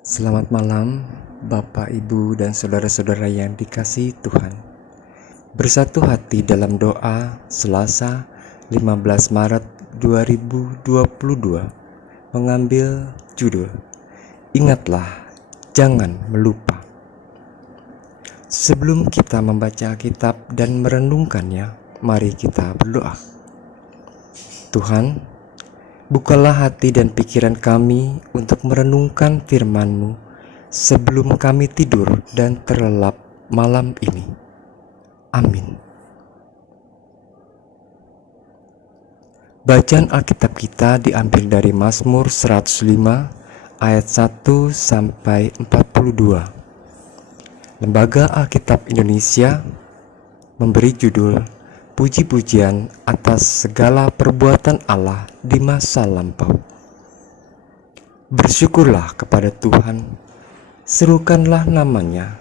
Selamat malam, Bapak, Ibu, dan saudara-saudara yang dikasihi Tuhan. Bersatu hati dalam doa Selasa 15 Maret 2022 mengambil judul Ingatlah, Jangan Melupa. Sebelum kita membaca kitab dan merenungkannya, mari kita berdoa. Tuhan, bukalah hati dan pikiran kami untuk merenungkan firman-Mu sebelum kami tidur dan terlelap malam ini. Amin. Bacaan Alkitab kita diambil dari Mazmur 105 ayat 1 sampai 42. Lembaga Alkitab Indonesia memberi judul Puji-pujian atas segala perbuatan Allah di masa lampau. Bersyukurlah kepada Tuhan, serukanlah namanya,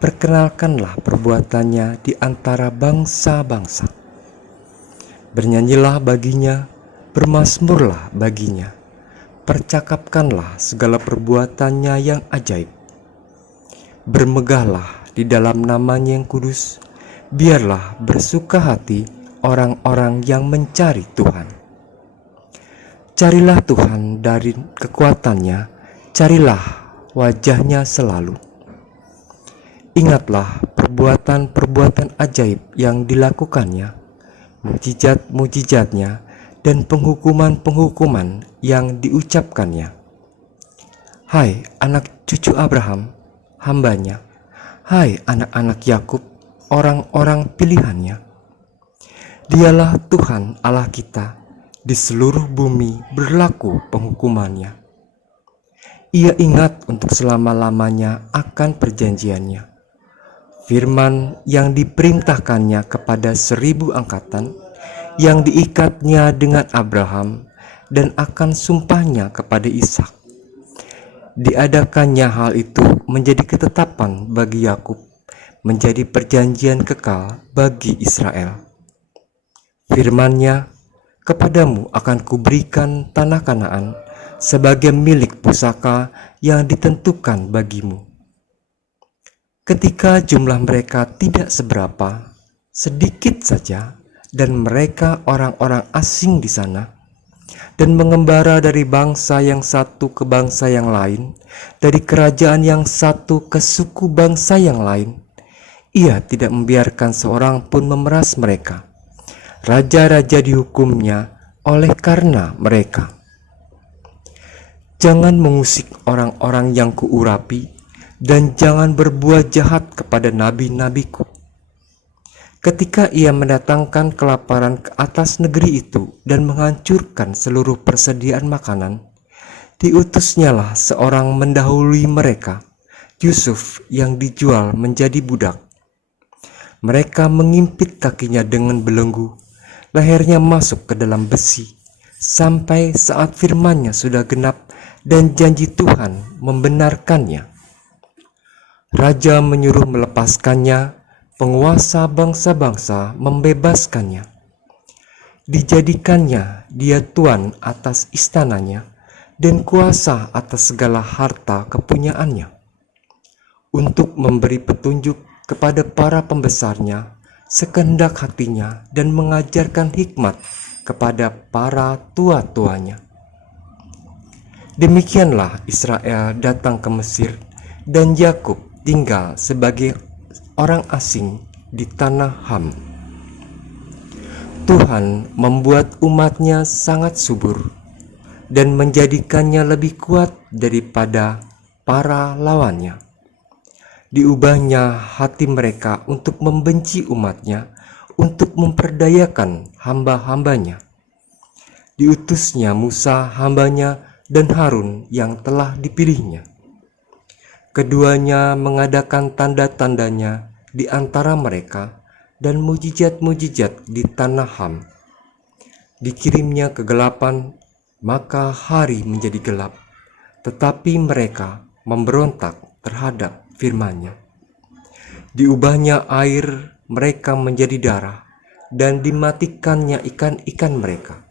perkenalkanlah perbuatannya di antara bangsa-bangsa. Bernyanyilah baginya, bermazmurlah baginya, percakapkanlah segala perbuatannya yang ajaib. Bermegahlah di dalam namanya yang kudus, biarlah bersuka hati orang-orang yang mencari Tuhan. Carilah Tuhan dari kekuatannya, carilah wajahnya selalu. Ingatlah perbuatan-perbuatan ajaib yang dilakukannya, mukjizat-mukjizatnya, dan penghukuman-penghukuman yang diucapkannya. Hai anak cucu Abraham, hambanya, hai anak-anak Yakub, orang-orang pilihannya. Dialah Tuhan Allah kita, di seluruh bumi berlaku penghukumannya. Ia ingat untuk selama-lamanya akan perjanjiannya, firman yang diperintahkannya kepada 1000 angkatan, yang diikatnya dengan Abraham, dan akan sumpahnya kepada Ishak. Diadakannya hal itu menjadi ketetapan bagi Yakub, menjadi perjanjian kekal bagi Israel. Firman-Nya, kepadamu akan kuberikan tanah Kanaan sebagai milik pusaka yang ditentukan bagimu. Ketika jumlah mereka tidak seberapa, sedikit saja, dan mereka orang-orang asing di sana, dan mengembara dari bangsa yang satu ke bangsa yang lain, dari kerajaan yang satu ke suku bangsa yang lain, ia tidak membiarkan seorang pun memeras mereka. Raja-raja dihukumnya oleh karena mereka. Jangan mengusik orang-orang yang kuurapi, dan jangan berbuat jahat kepada nabi-nabiku. Ketika ia mendatangkan kelaparan ke atas negeri itu dan menghancurkan seluruh persediaan makanan, diutusnyalah seorang mendahului mereka, Yusuf yang dijual menjadi budak. Mereka mengimpit kakinya dengan belenggu, lehernya masuk ke dalam besi, sampai saat firman-Nya sudah genap dan janji Tuhan membenarkannya. Raja menyuruh melepaskannya, penguasa bangsa-bangsa membebaskannya. Dijadikannya dia tuan atas istananya dan kuasa atas segala harta kepunyaannya, untuk memberi petunjuk kepada para pembesarnya sekehendak hatinya dan mengajarkan hikmat kepada para tua-tuanya. Demikianlah Israel datang ke Mesir dan Yakub tinggal sebagai orang asing di tanah Ham. Tuhan membuat umat-Nya sangat subur dan menjadikannya lebih kuat daripada para lawannya. Diubahnya hati mereka untuk membenci umat-Nya, untuk memperdayakan hamba-hambanya. Diutusnya Musa hambanya dan Harun yang telah dipilihnya. Keduanya mengadakan tanda-tandanya di antara mereka dan mujizat-mujizat di tanah Ham. Dikirimnya kegelapan, maka hari menjadi gelap, tetapi mereka memberontak terhadap firman-Nya. Diubahnya air mereka menjadi darah, dan dimatikannya ikan-ikan mereka.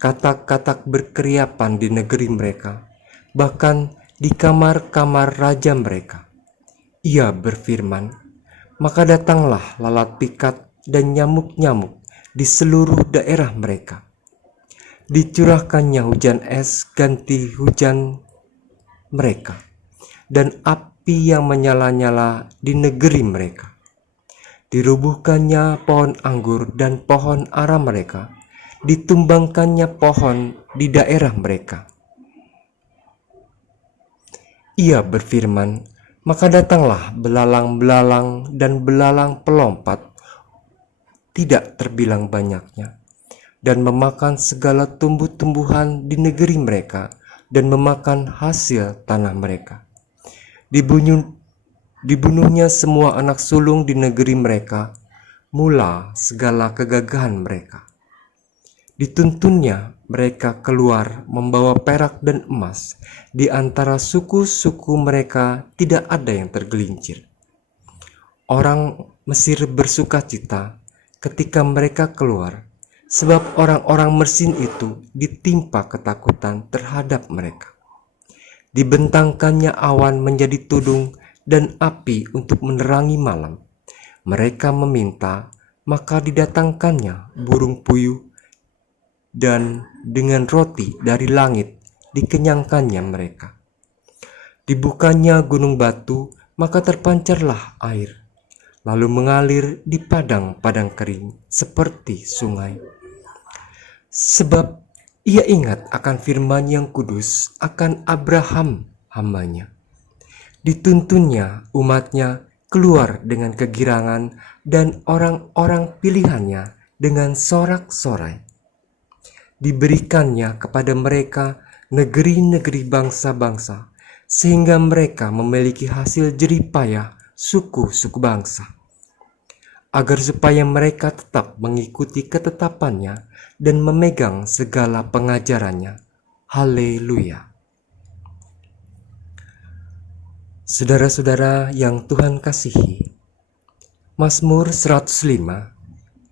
Katak-katak berkeriapan di negeri mereka, bahkan di kamar-kamar raja mereka. Ia berfirman, maka datanglah lalat pikat dan nyamuk-nyamuk di seluruh daerah mereka. Dicurahkannya hujan es ganti hujan mereka, dan api yang menyala-nyala di negeri mereka. Dirubuhkannya pohon anggur dan pohon ara mereka, ditumbangkannya pohon di daerah mereka. Ia berfirman, maka datanglah belalang-belalang dan belalang pelompat, tidak terbilang banyaknya, dan memakan segala tumbuh-tumbuhan di negeri mereka, dan memakan hasil tanah mereka. Dibunuhnya semua anak sulung di negeri mereka, mula segala kegagahan mereka. Dituntunnya mereka keluar membawa perak dan emas, di antara suku-suku mereka tidak ada yang tergelincir. Orang Mesir bersuka cita ketika mereka keluar, sebab orang-orang Mesin itu ditimpa ketakutan terhadap mereka. Dibentangkannya awan menjadi tudung dan api untuk menerangi malam. Mereka meminta, maka didatangkannya burung puyuh, dan dengan roti dari langit dikenyangkannya mereka. Dibukanya gunung batu, maka terpancarlah air, lalu mengalir di padang-padang kering seperti sungai. Sebab ia ingat akan firman yang kudus akan Abraham hambanya. Dituntunnya umatnya keluar dengan kegirangan, dan orang-orang pilihannya dengan sorak-sorai. Diberikannya kepada mereka negeri-negeri bangsa-bangsa, sehingga mereka memiliki hasil jerih payah suku-suku bangsa, agar supaya mereka tetap mengikuti ketetapannya dan memegang segala pengajarannya. Haleluya. Saudara-saudara yang Tuhan kasihi, Mazmur 105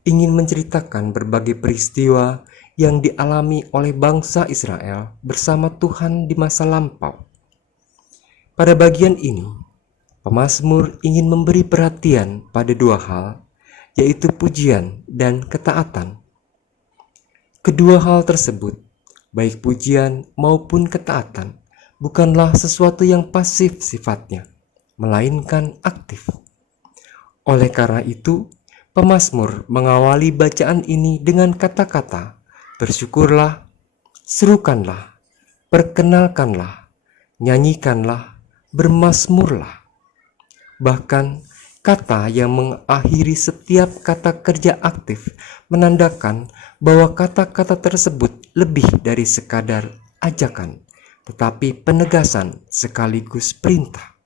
ingin menceritakan berbagai peristiwa yang dialami oleh bangsa Israel bersama Tuhan di masa lampau. Pada bagian ini, pemazmur ingin memberi perhatian pada dua hal, yaitu pujian dan ketaatan. Kedua hal tersebut, baik pujian maupun ketaatan, bukanlah sesuatu yang pasif sifatnya, melainkan aktif. Oleh karena itu, pemazmur mengawali bacaan ini dengan kata-kata, bersyukurlah, serukanlah, perkenalkanlah, nyanyikanlah, bermazmurlah. Bahkan kata yang mengakhiri setiap kata kerja aktif menandakan bahwa kata-kata tersebut lebih dari sekadar ajakan, tetapi penegasan sekaligus perintah.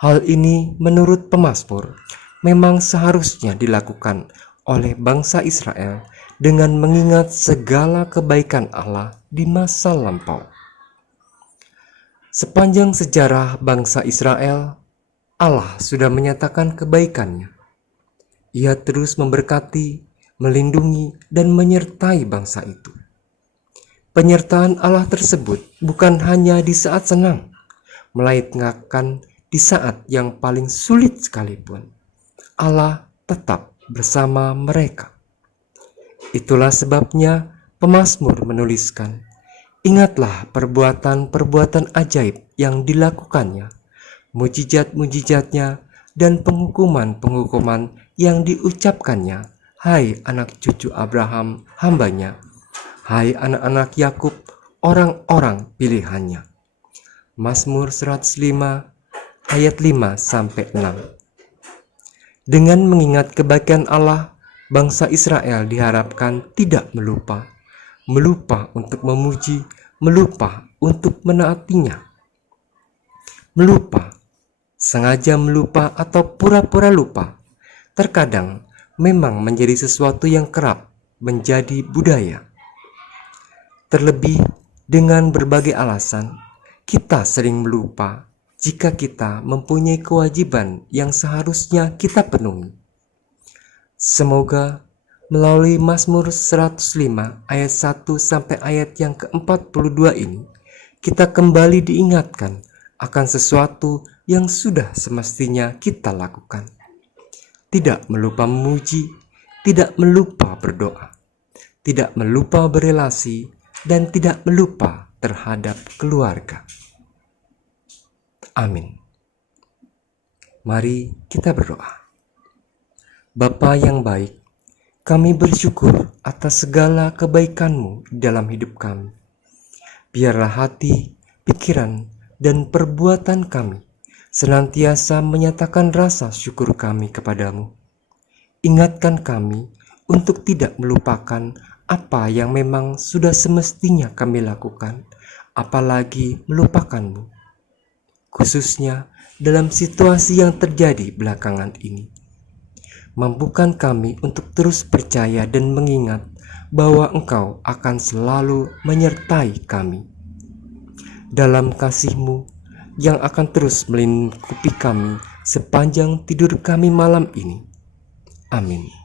Hal ini menurut pemazmur memang seharusnya dilakukan oleh bangsa Israel dengan mengingat segala kebaikan Allah di masa lampau. Sepanjang sejarah bangsa Israel, Allah sudah menyatakan kebaikannya. Ia terus memberkati, melindungi, dan menyertai bangsa itu. Penyertaan Allah tersebut bukan hanya di saat senang, melainkan di saat yang paling sulit sekalipun. Allah tetap bersama mereka. Itulah sebabnya pemazmur menuliskan, ingatlah perbuatan-perbuatan ajaib yang dilakukannya, mujizat-mujizatnya, dan penghukuman-penghukuman yang diucapkannya, hai anak cucu Abraham hambanya, hai anak-anak Yakub, orang-orang pilihannya. Mazmur 105 ayat 5-6. Dengan mengingat kebaikan Allah, bangsa Israel diharapkan tidak melupa untuk memuji, melupa untuk menaatinya. Melupa, sengaja melupa atau pura-pura lupa, terkadang memang menjadi sesuatu yang kerap menjadi budaya. Terlebih dengan berbagai alasan, kita sering melupa jika kita mempunyai kewajiban yang seharusnya kita penuhi. Semoga melalui Mazmur 105 ayat 1 sampai ayat yang ke-42 ini, kita kembali diingatkan akan sesuatu yang sudah semestinya kita lakukan. Tidak melupa memuji, tidak melupa berdoa, tidak melupa berelasi, dan tidak melupa terhadap keluarga. Amin. Mari kita berdoa. Bapa yang baik, kami bersyukur atas segala kebaikan-Mu dalam hidup kami. Biarlah hati, pikiran, dan perbuatan kami senantiasa menyatakan rasa syukur kami kepadamu. Ingatkan kami untuk tidak melupakan apa yang memang sudah semestinya kami lakukan, apalagi melupakan-Mu, khususnya dalam situasi yang terjadi belakangan ini. Mampukan kami untuk terus percaya dan mengingat bahwa Engkau akan selalu menyertai kami. Dalam kasih-Mu yang akan terus melingkupi kami sepanjang tidur kami malam ini. Amin.